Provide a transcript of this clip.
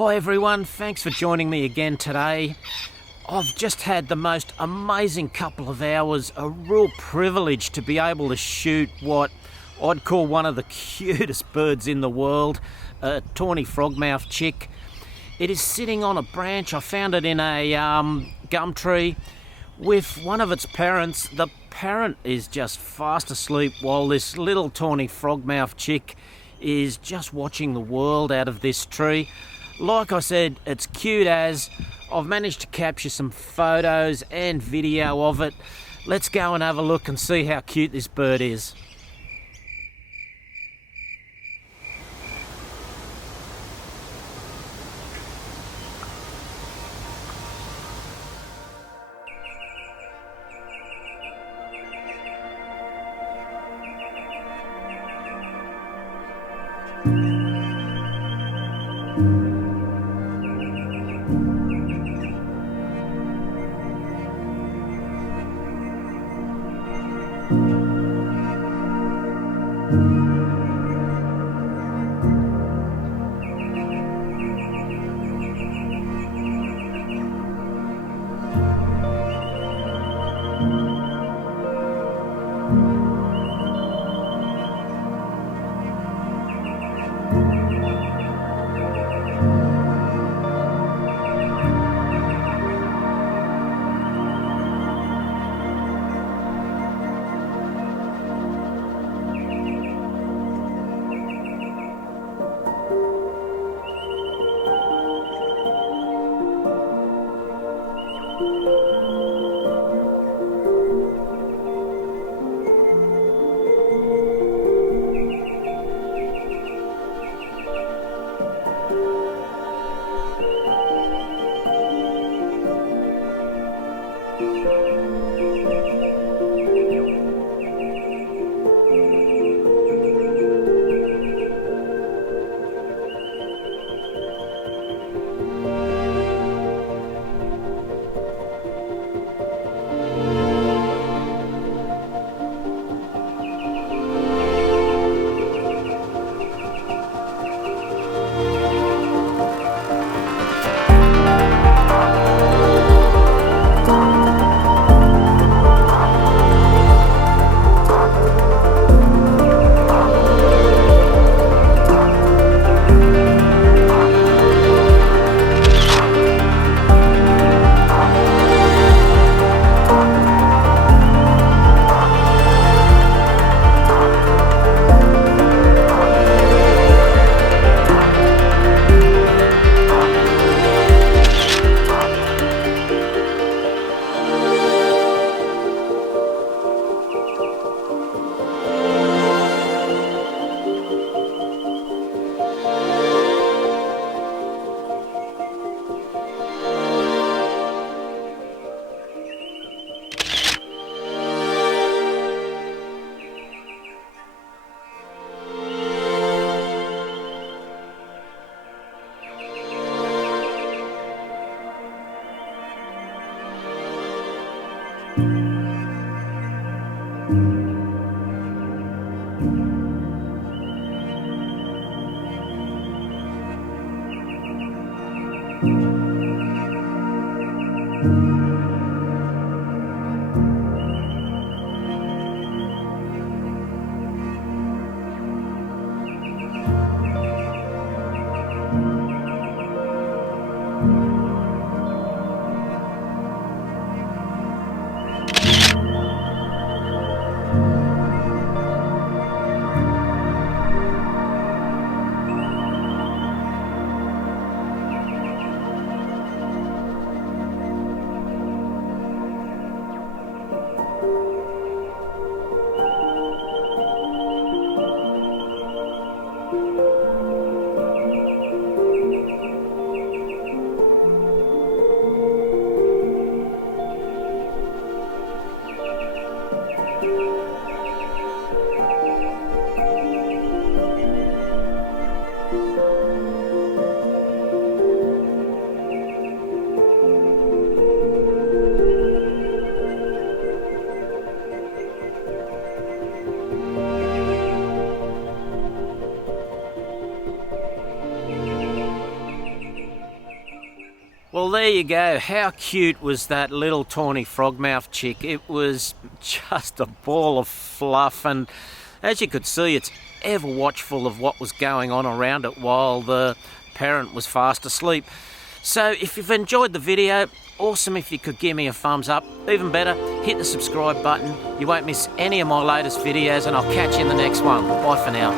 Hi everyone, thanks for joining me again today. I've just had the most amazing couple of hours, a real privilege to be able to shoot what I'd call one of the cutest birds in the world, a Tawny Frogmouth Chick. It is sitting on a branch. I found it in a gum tree with one of its parents. The parent is just fast asleep while this little Tawny Frogmouth Chick is just watching the world out of this tree. Like I said, it's cute as. I've managed to capture some photos and video of it. Let's go and have a look and see how cute this bird is. Well, there you go. How cute was that little Tawny Frogmouth Chick? It was just a ball of fluff, and as you could see, it's ever watchful of what was going on around it while the parent was fast asleep. So if you've enjoyed the video, awesome if you could give me a thumbs up. Even better, hit the subscribe button. You won't miss any of my latest videos, and I'll catch you in the next one. Bye for now.